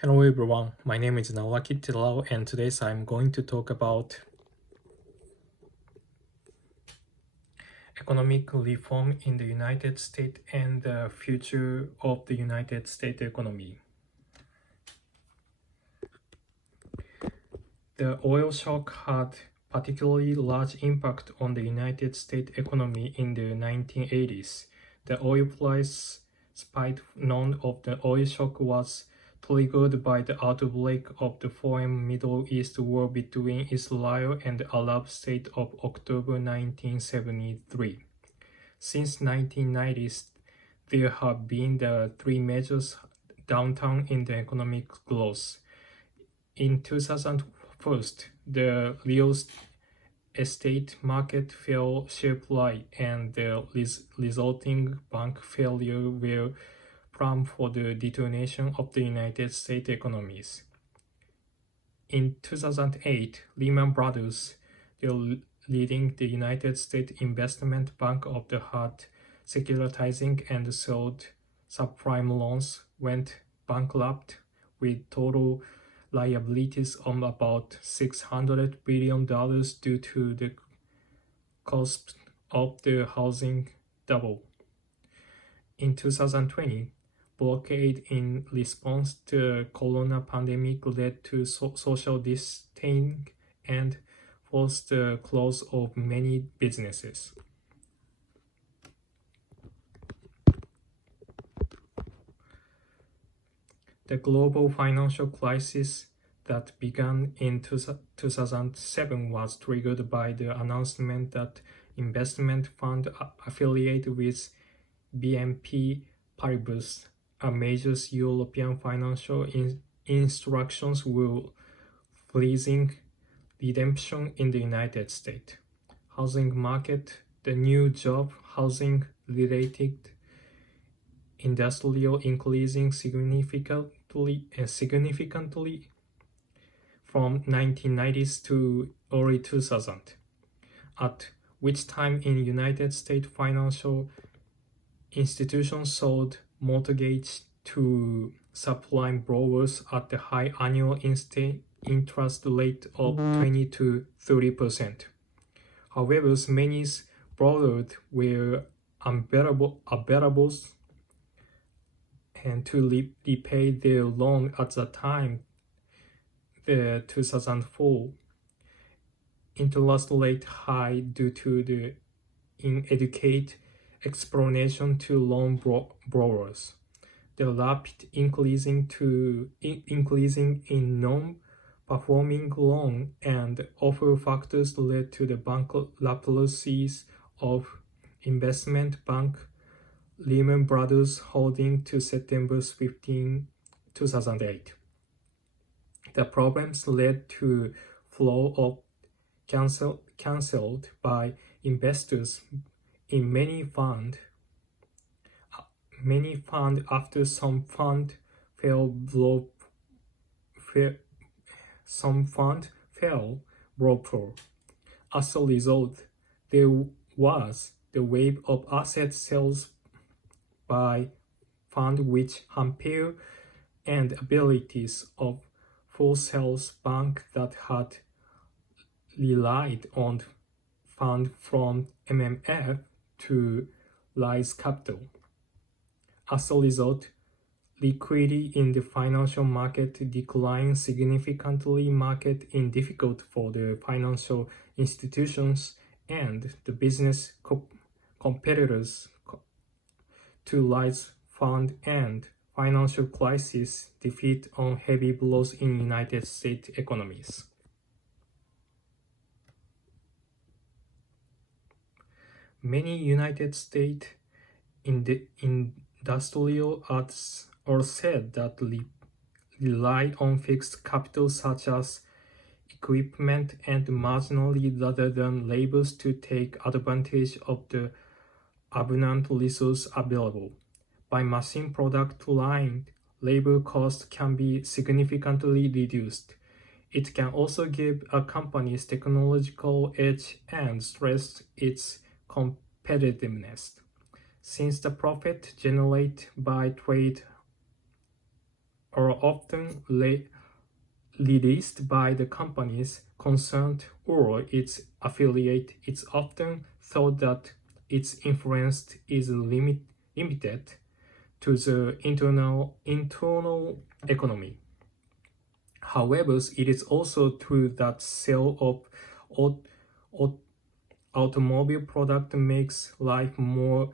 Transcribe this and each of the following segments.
Hello everyone, my name is Naoaki Tilao and today I'm going to talk about economic reform in the United States and the future of the United States economy. The oil shock had particularly large impact on the United States economy in the 1980s. The oil price spike. None of the oil shock was triggered by the outbreak of the foreign Middle East war between Israel and the Arab state of October 1973. Since 1990s, there have been the three major downturn in the economic growth. In 2001, the real estate market fell sharply and the resulting bank failure were prime for the detonation of the United States economies. In 2008, Lehman Brothers, leading the United States investment bank of the had securitizing and sold subprime loans, went bankrupt with total liabilities of about $600 billion due to the cost of the housing double. In 2020, blockade in response to the corona pandemic led to social distancing and forced the close of many businesses. The global financial crisis that began in 2007 was triggered by the announcement that investment fund affiliated with BNP Paribas, a major European financial institutions, were freezing redemption in the United States. Housing market, the new job housing related industrial increasing significantly from 1990s to early 2000, at which time in United States financial institutions sold mortgage to subprime borrowers at the high annual interest rate of 20 to 30%. However, many borrowers were unavailable and to repay their loan at the time. The 2004 interest rate high due to the inadequate explanation to loan borrowers. The rapid increasing in non-performing loan and other factors led to the bankruptcies of investment bank Lehman Brothers Holding to September 15, 2008. The problems led to flow of cancelled by investors in many fund after some fund fell broke. As a result, there was the wave of asset sales by fund which hamper and abilities of full sales bank that had relied on fund from MMF to raise capital. As a result, liquidity in the financial market declined significantly, making it difficult for the financial institutions and the business competitors to raise funds, and financial crisis defeat on heavy blows in United States economies. Many United States industrial arts are said that rely on fixed capital such as equipment and machinery rather than labors to take advantage of the abundant resources available. By machine product line, labor cost can be significantly reduced. It can also give a company's technological edge and stress its competitiveness. Since the profit generated by trade are often released by the companies concerned or its affiliate, it's often thought that its influence is limited to the internal economy. However, it is also true that sale of automobile product makes life more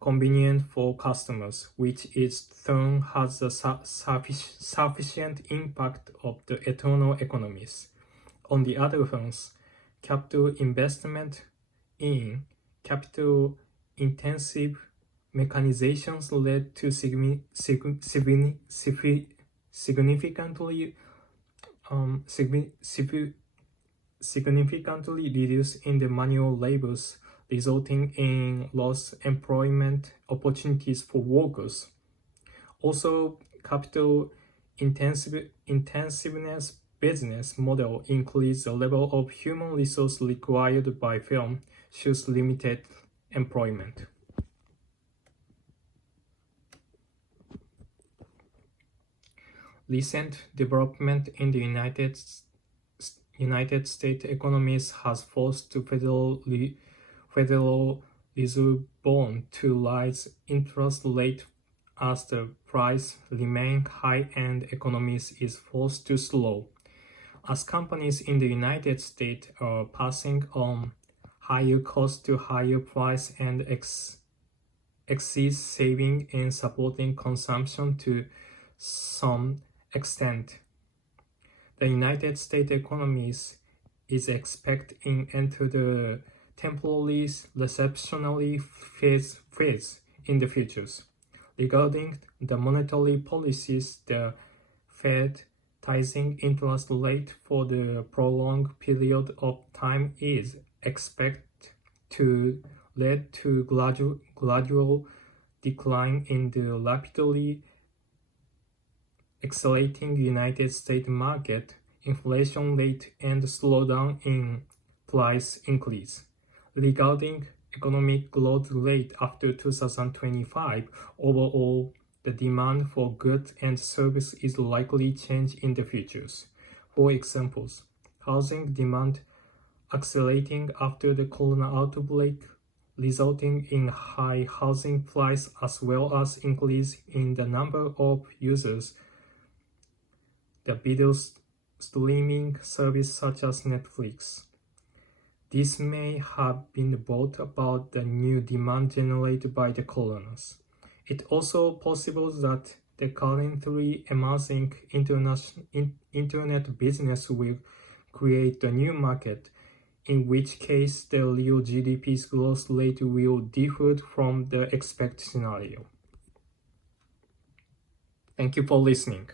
convenient for customers, which in turn has a sufficient impact of the internal economies. On the other hand, capital investment in capital-intensive mechanizations led to significantly reduce in the manual labors, resulting in lost employment opportunities for workers. Also, capital intensiveness business model increase the level of human resource required by firm, shows limited employment. Recent development in the United States economies has forced the Federal Reserve bond to raise interest rate as the price remain high and economies is forced to slow. As companies in the United States are passing on higher cost to higher price and exceed saving in supporting consumption to some extent. The United States economies is expecting enter the temporary recessionary phase in the futures. Regarding the monetary policies, the Fed raising interest rate for the prolonged period of time is expected to lead to gradual decline in the rapidly accelerating United States market inflation rate and slowdown in price increase. Regarding economic growth rate after 2025, overall, the demand for goods and services is likely change in the futures. For examples, housing demand accelerating after the corona outbreak, resulting in high housing price as well as increase in the number of users. The video streaming service such as Netflix. This may have been brought about the new demand generated by the coronas. It's also possible that the currently emerging internet business will create a new market, in which case the real GDP's growth rate will differ from the expected scenario. Thank you for listening.